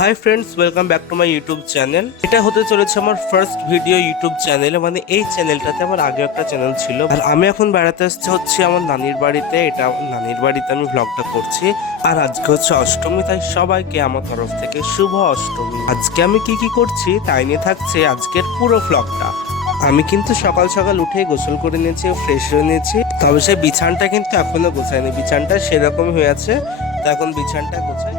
Hi friends, welcome back to my YouTube channel. এটা হতে চলেছে আমার ফার্স্ট ভিডিও ইউটিউব চ্যানেলে। মানে এই চ্যানেলটাতে আমার আগে একটা চ্যানেল ছিল, আর আমি এখন বেড়াতে আসছি হচ্ছে আমার নানির বাড়িতে। এটা আমার নানির বাড়িতে আমি ব্লগটা করছি। আর আজকে হচ্ছে অষ্টমী, তাই সবাইকে আমার তরফ থেকে শুভ অষ্টমী। আজকে আমি কি কি করছি তাই নিয়ে থাকছে আজকের পুরো ব্লগটা। আমি কিন্তু সকাল সকাল উঠে গোসল করে নিয়েছি, ফ্রেশ হয়ে নিয়েছি। তবে সেই বিছানটা কিন্তু এখনো গোছায়নি, বিছানটা সেরকমই হয়ে আছে। তো এখন বিছানটা গোছাই।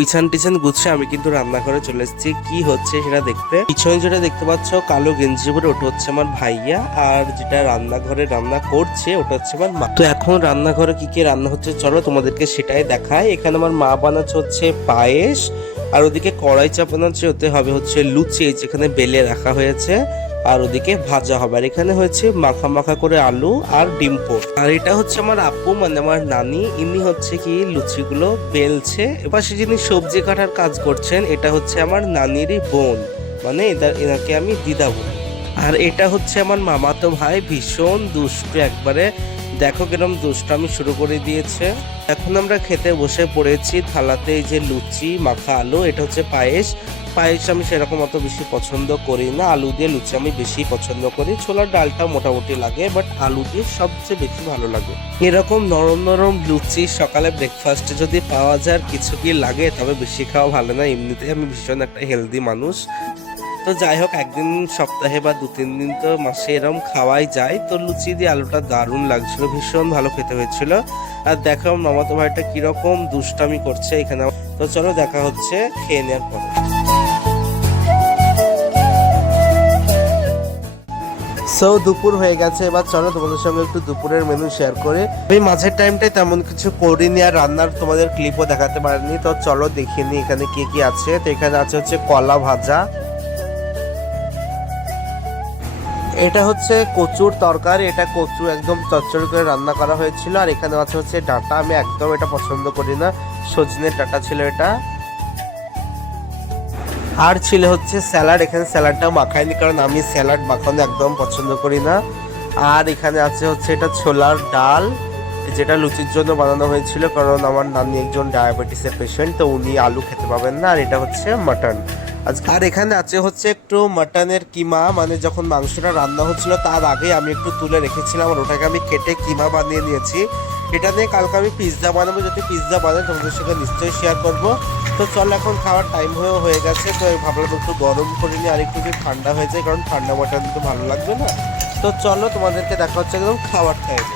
বিছান টিছান গুছিয়ে আমি কিন্তু রান্নাঘরে চলে এসেছি। কি হচ্ছে সেটা দেখতে। পিছনে যেটা দেখতে পাচ্ছ কালো গেঞ্জি পরে, ওটা হচ্ছে আমার ভাইয়া। আর যেটা রান্নাঘরে রান্না করছে ওটা হচ্ছে আমার মা। তো এখন রান্নাঘরে কি কি রান্না হচ্ছে চলো তোমাদেরকে সেটাই দেখায়। এখানে আমার মা বানাচ্ছে হচ্ছে পায়েস, আর ওদিকে কড়াই চাপানোচ্ছে, ওতে হবে হচ্ছে লুচি যেখানে বেলে রাখা হয়েছে, আর ওদিকে ভাজা হবে। আর এখানে হচ্ছে মাখা মাখা করে আলু আর ডিম পোস্ট। আর এটা হচ্ছে আমার আপু, মানে আমার নানি, ইনি হচ্ছে কি লুচিগুলো বেলছে। পাশে যিনি সবজি কাটার কাজ করছেন এটা হচ্ছে আমার নানিরই বোন, মানে এনাকে আমি দিদা বলি। আর এটা হচ্ছে আমার মামাতো ভাই, ভীষণ দুষ্টু একবারে। দেখো কিরম দুষ্টামি শুরু করে দিয়েছে। এখন আমরা খেতে বসে পড়েছি। থালাতে এই যে লুচি মাখা আলু, এটা হচ্ছে পায়েস। পায়েস আমি সেরকম অত বেশি পছন্দ করি না, আলু দিয়ে লুচি আমি বেশি পছন্দ করি। ছোলার ডালটা মোটামুটি লাগে, বাট আলু দিয়ে সবচেয়ে বেশি ভালো লাগে। এরকম নরম নরম লুচি সকালে ব্রেকফাস্টে যদি পাওয়া যায় আর কিছু কি লাগে, তবে বেশি খাওয়া ভালো না। এমনিতেই আমি ভীষণ একটা হেলদি মানুষ। তো যাই হোক, একদিন সপ্তাহে বা 2-3 দিন তো মাসে এরম খাওয়াই যায়। তো লুচি দিয়ে আলুটা দারুণ লাগছিল, ভীষণ ভালো খেতে হয়েছিল। আর দেখো মামাতো ভাইটা কিরকম দুষ্টামি করছে এখানে। তো চলো দেখা হচ্ছে খেয়ে নেওয়ার পরে। সো দুপুর হয়ে গেছে, এবার চলো তোমাদের সঙ্গে একটু দুপুরের মেনু শেয়ার করে। আমি মাঝের টাইমটাই তেমন কিছু করিনি, আর রান্নার তোমাদের ক্লিপও দেখাতে পারিনি। তো চলো দেখিয়ে নি এখানে কি কি আছে। তো এখানে আছে হচ্ছে কলা ভাজা, এটা হচ্ছে কচুর তরকারি। এটা কচু একদম চচ্চড়ি করে রান্না করা হয়েছিল। আর এখানে আছে হচ্ছে ডাঁটা, আমি একদম এটা পছন্দ করি না, সজনের ডাঁটা ছিল এটা। আর ছিল হচ্ছে স্যালাড, এখানে স্যালাডটাও মাখাইনি কারণ আমি স্যালাড মাখানো একদম পছন্দ করি না। আর এখানে আছে হচ্ছে এটা ছোলার ডাল, যেটা লুচির জন্য বানানো হয়েছিল, কারণ আমার নানি একজন ডায়াবেটিসের পেশেন্ট, তো উনি আলু খেতে পাবেন না। আর এটা হচ্ছে মাটন। আর এখানে আছে হচ্ছে একটু মাটনের কিমা, মানে যখন মাংসটা রান্না হচ্ছিল তার আগে আমি একটু তুলে রেখেছিলাম, আর ওটাকে আমি কেটে কিমা বানিয়ে নিয়েছি। এটা দিয়ে কালকে আমি পিৎজা বানাবো, যদি পিৎজা বানাই তোমাদের সঙ্গে নিশ্চয়ই শেয়ার করবো। তো চলো, এখন খাওয়ার টাইম হয়ে গেছে। তো ভাবলাম একটু গরম করে নিই, আর একটু যদি ঠান্ডা হয়ে যায়, কারণ ঠান্ডা মাটন তো ভালো লাগবে না। তো চলো তোমাদেরকে দেখা হচ্ছে একদম খাবার টাইমে।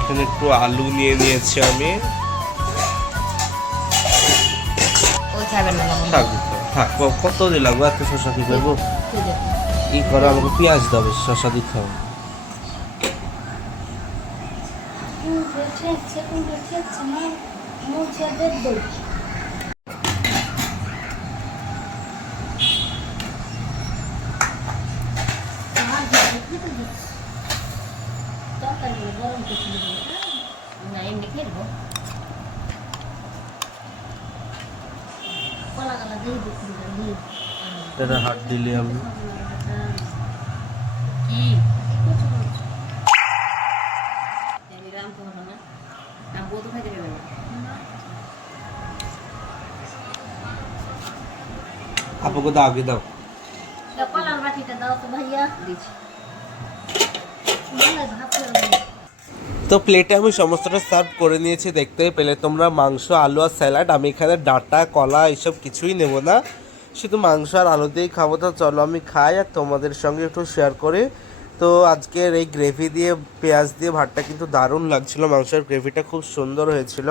এখানে একটু আলু নিয়ে নিয়েছি আমি। থাক থাক, কত দিয়ে লাগবে এত শশা কি করবো? ই করে আমাকে পেঁয়াজ দেবে, শশা দিতে হবে। এটা হাত দিলে আমি আপনাকে দাও, আগে দাও। তো প্লেটে আমি সমস্তটা সার্ভ করে নিয়েছি, দেখতে পেলে তোমরা। মাংস, আলু আর স্যালাড। আমি এখানে ডাঁটা কলা এসব কিছুই নেব না, শুধু মাংস আর আলু দিয়েই খাবো। তো চলো আমি খাই আর তোমাদের সঙ্গে একটু শেয়ার করি। তো আজকের এই গ্রেভি দিয়ে পেঁয়াজ দিয়ে ভাতটা কিন্তু দারুণ লাগছিল। মাংসের গ্রেভিটা খুব সুন্দর হয়েছিল,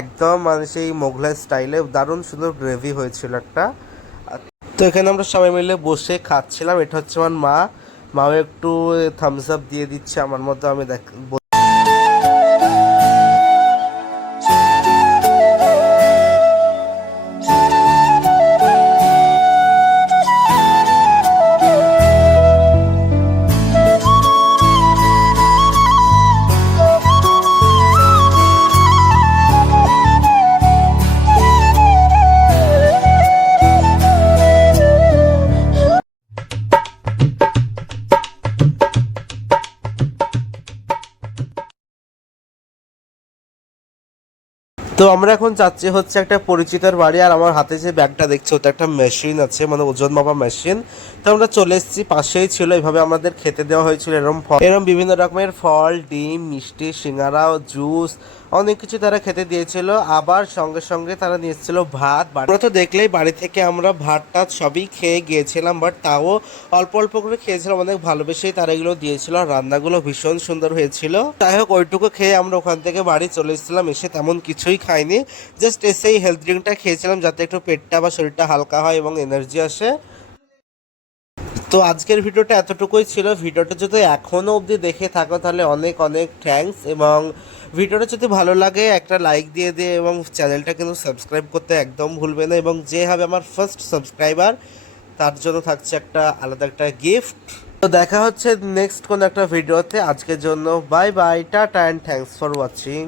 একদম মানে সেই মোগলাই স্টাইলে দারুণ সুন্দর গ্রেভি হয়েছিল একটা। তো এখানে আমরা সবাই মিলে বসে খাচ্ছিলাম। এটা হচ্ছে আমার মা, মাও একটু থামস আপ দিয়ে দিচ্ছে আমার মতো। আমি দেখ তো আমরা এখন যাচ্ছি হচ্ছে একটা পরিচিতর বাড়ি, আর আমার হাতে যে ব্যাগটা দেখছো ওটা একটা মেশিন আছে, মানে ওজন মাপা মেশিন। তো আমরা চলে এসেছি, পাশেই ছিল, এভাবে আমাদের খেতে দেওয়া হয়েছিল এরম বিভিন্ন রকমের ফল, ডিম, মিষ্টি, সিঙ্গারা, জুস, অনেক কিছু তারা খেতে দিয়েছিল। আবার সঙ্গে সঙ্গে তারা নিয়েছিল ভাত। আমরা তো দেখলেই বাড়ি থেকে আমরা ভাত টাত সবই খেয়ে গিয়েছিলাম, বাট তাও অল্প অল্প করে খেয়েছিলাম, অনেক ভালোবেসেই তারা এগুলো দিয়েছিল। আর রান্নাগুলো ভীষণ সুন্দর হয়েছিল। যাই হোক, ওইটুকু খেয়ে আমরা ওখান থেকে বাড়ি চলে এসেছিলাম। এসে তেমন কিছুই খাইনি, জাস্ট এসেই হেলথ ড্রিঙ্কটা খেয়েছিলাম, যাতে একটু পেটটা বা শরীরটা হালকা হয় এবং এনার্জি আসে। তো আজকের ভিডিওটা এতটুকুই ছিল। ভিডিওটা যদি এখনও অবধি দেখে থাকো তাহলে অনেক অনেক থ্যাঙ্কস, এবং ভিডিওটা যদি ভালো লাগে একটা লাইক দিয়ে এবং চ্যানেলটা কিন্তু সাবস্ক্রাইব করতে একদম ভুলবে না। এবং যে হবে আমার ফার্স্ট সাবস্ক্রাইবার তার জন্য থাকছে একটা আলাদা একটা গিফট। তো দেখা হচ্ছে নেক্সট কোনো একটা ভিডিওতে। আজকের জন্য bye bye, tata and thanks for watching.